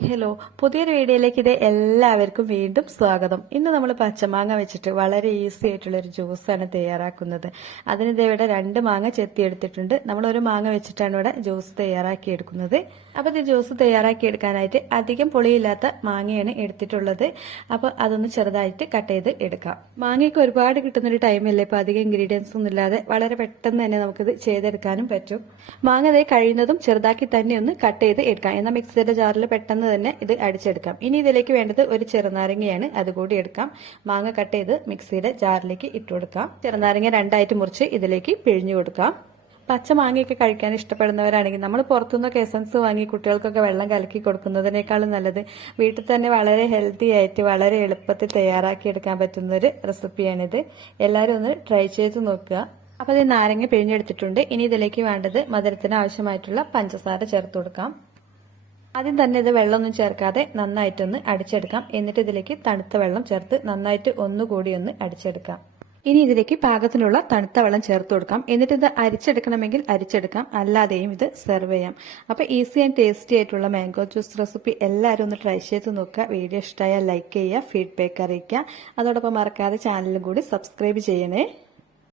Hello പുതിയൊരു വീഡിയോയിലേക്ക് ഇത് എല്ലാവർക്കും വീണ്ടും സ്വാഗതം. ഇന്ന് നമ്മൾ പച്ചമാങ്ങ വെച്ചിട്ട് വളരെ ഈസി ആയിട്ടുള്ള ഒരു ജ്യൂസാണ് തയ്യാറാക്കുന്നത്. അതിന് ഇത് ഇവിടെ രണ്ട് മാങ്ങ ചെത്തിയെടുത്തിട്ടുണ്ട് നമ്മൾ ഒരു മാങ്ങ വെച്ചിട്ടാണ് ഇവിടെ ജ്യൂസ് തയ്യാറാക്കി എടുക്കുന്നത്. അപ്പോൾ ഇത് ജ്യൂസ് തയ്യാറാക്കി എടുക്കാനായിട്ട് അധികം പുളിയില്ലാത്ത മാങ്ങയാണ് എടുത്തിട്ടുള്ളത്. അപ്പോൾ അതൊന്ന് ചെറുതായിട്ട് കട്ട് ചെയ്ത് എടുക്കാം. മാങ്ങയ്ക്ക് ഒരുപാട് കിട്ടുന്നൊരു ടൈമല്ലേ ഇപ്പോൾ അധികം ഇൻഗ്രീഡിയൻസ് ഒന്നും ഇല്ലാതെ വളരെ പെട്ടെന്ന് തന്നെ നമുക്കിത് ചെയ്തെടുക്കാനും പറ്റും. മാങ്ങ ദേ കഴിയുന്നതും ചെറുതാക്കി തന്നെ ഒന്ന് കട്ട് ചെയ്ത് എടുക്കാം. എന്നാൽ മിക്സിയുടെ ജാറിൽ പെട്ടെന്ന് തന്നെ ഇത് അടിച്ചെടുക്കാം. ഇനി ഇതിലേക്ക് വേണ്ടത് ഒരു ചെറുനാരങ്ങയാണ്. അതുകൂടി എടുക്കാം. മാങ്ങ കട്ട് ചെയ്ത് മിക്സിയുടെ ജാറിലേക്ക് ഇട്ട് കൊടുക്കാം. ചെറുനാരങ്ങ രണ്ടായിട്ട് മുറിച്ച് ഇതിലേക്ക് പിഴിഞ്ഞു കൊടുക്കാം. പച്ച മാങ്ങയൊക്കെ കഴിക്കാൻ ഇഷ്ടപ്പെടുന്നവരാണെങ്കിൽ നമ്മൾ പുറത്തുനിന്നൊക്കെ എസൻസ് വാങ്ങി കുട്ടികൾക്കൊക്കെ വെള്ളം കലക്കി കൊടുക്കുന്നതിനേക്കാളും നല്ലത് വീട്ടിൽ തന്നെ വളരെ ഹെൽത്തി ആയിട്ട് വളരെ എളുപ്പത്തിൽ തയ്യാറാക്കി എടുക്കാൻ പറ്റുന്ന ഒരു റെസിപ്പിയാണിത്. എല്ലാവരും ഒന്ന് ട്രൈ ചെയ്ത് നോക്കുക. അപ്പോൾ ഇത് നാരങ്ങ പിഴിഞ്ഞെടുത്തിട്ടുണ്ട്. ഇനി ഇതിലേക്ക് വേണ്ടത് മധുരത്തിന് ആവശ്യമായിട്ടുള്ള പഞ്ചസാര ചേർത്ത് കൊടുക്കാം. ആദ്യം തന്നെ ഇത് വെള്ളമൊന്നും ചേർക്കാതെ നന്നായിട്ടൊന്ന് അടിച്ചെടുക്കാം. എന്നിട്ട് ഇതിലേക്ക് തണുത്ത വെള്ളം ചേർത്ത് നന്നായിട്ട് ഒന്നുകൂടി ഒന്ന് അടിച്ചെടുക്കാം. ഇനി ഇതിലേക്ക് പാകത്തിനുള്ള തണുത്ത വെള്ളം ചേർത്ത് കൊടുക്കാം. എന്നിട്ട് ഇത് അരിച്ചെടുക്കണമെങ്കിൽ അരിച്ചെടുക്കാം. അല്ലാതെയും ഇത് സെർവ് ചെയ്യാം. അപ്പോൾ ഈസി ആൻഡ് ടേസ്റ്റി ആയിട്ടുള്ള മാംഗോ ജ്യൂസ് റെസിപ്പി എല്ലാവരും ഒന്ന് ട്രൈ ചെയ്ത് നോക്കുക. വീഡിയോ ഇഷ്ടമായാൽ ലൈക്ക് ചെയ്യുക ഫീഡ്ബാക്ക് അറിയിക്കുക. അതോടൊപ്പം മറക്കാതെ ചാനലും കൂടി സബ്സ്ക്രൈബ് ചെയ്യണേ.